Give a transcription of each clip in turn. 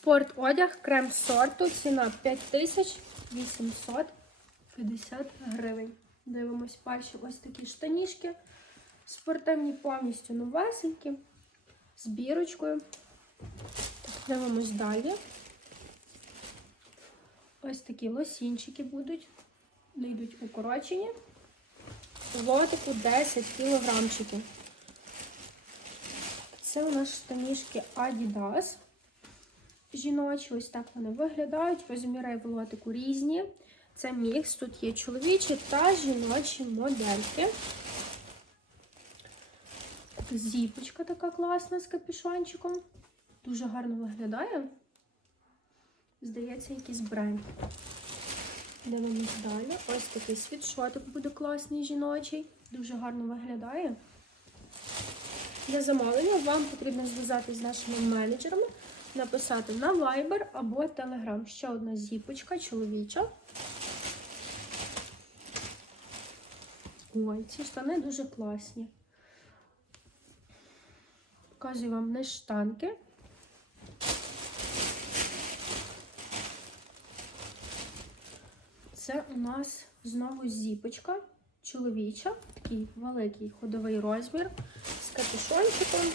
Спорт одяг, крем сорту, ціна 5850 гривень. Дивимось перші ось такі штанішки. Спортивні повністю новесенькі, з бірочкою. Дивимось далі. Ось такі лосінчики будуть. Йдуть укорочені. Лотику 10 кілограмчиків. Це у нас штанішки Adidas. Жіночі, ось так вони виглядають. Розміри в лотику різні. Це мікс. Тут є чоловічі та жіночі модельки. Зіпочка така класна з капюшончиком. Дуже гарно виглядає. Здається, якийсь бренд. Дивимось далі. Ось такий світшотик буде класний жіночий. Дуже гарно виглядає. Для замовлення вам потрібно зв'язатися з нашими менеджерами, написати на Viber або Telegram. Ще одна зіпочка чоловіча. Ой, ці штани дуже класні. Показую вам не штанки. Це у нас знову зіпочка чоловіча, такий великий ходовий розмір з капюшончиком,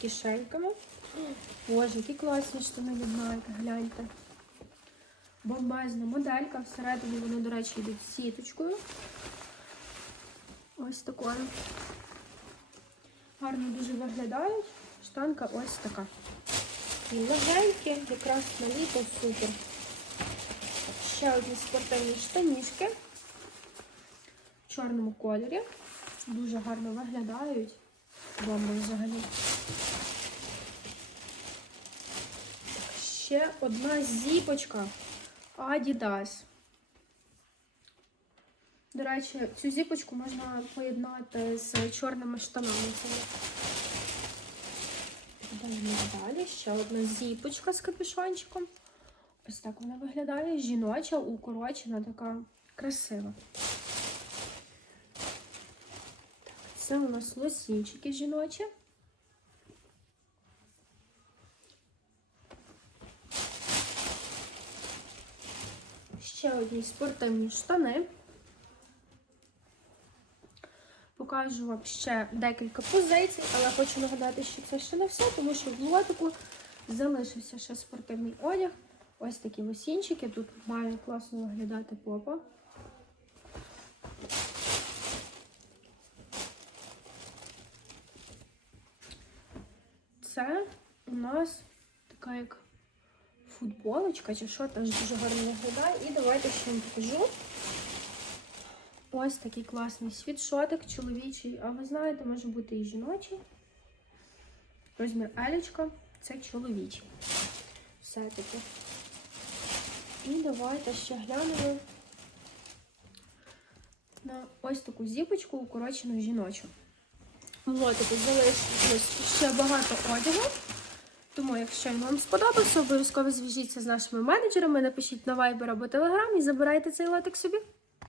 кишеньками. Боже, які класні штани знаєте, гляньте. Бомбезна моделька. Всередині вони, до речі, йдуть сіточкою. Ось такою. Гарно дуже виглядають. Штанка ось така. І легенькі, якраз на літо супер. Ще одні спортивні штанішки в чорному кольорі. Дуже гарно виглядають. Бомби взагалі. Ще одна зіпочка Adidas. До речі, цю зіпочку можна поєднати з чорними штанами. Далі. Ще одна зіпочка з капюшончиком. Ось так вона виглядає. Жіноча, укорочена, така красива. Так, це у нас лосінчики жіночі. Ще одні спортивні штани. Покажу вам ще декілька позицій, але хочу нагадати, що це ще не все, тому що в лотику залишився ще спортивний одяг. Ось такі лосінчики. Тут має класно виглядати попа. Це у нас така як футболочка, чи що теж дуже гарно виглядає. І давайте ще вам покажу. Ось такий класний світшотик чоловічий, а ви знаєте, може бути і жіночий. Розмір елічка це чоловічий. Все-таки. І давайте ще глянемо на ось таку зіпочку, укорочену жіночу. Лотику залишилось ще багато одягу. Тому, якщо він вам сподобався, обов'язково зв'яжіться з нашими менеджерами, напишіть на Viber або Telegram і забирайте цей лотик собі.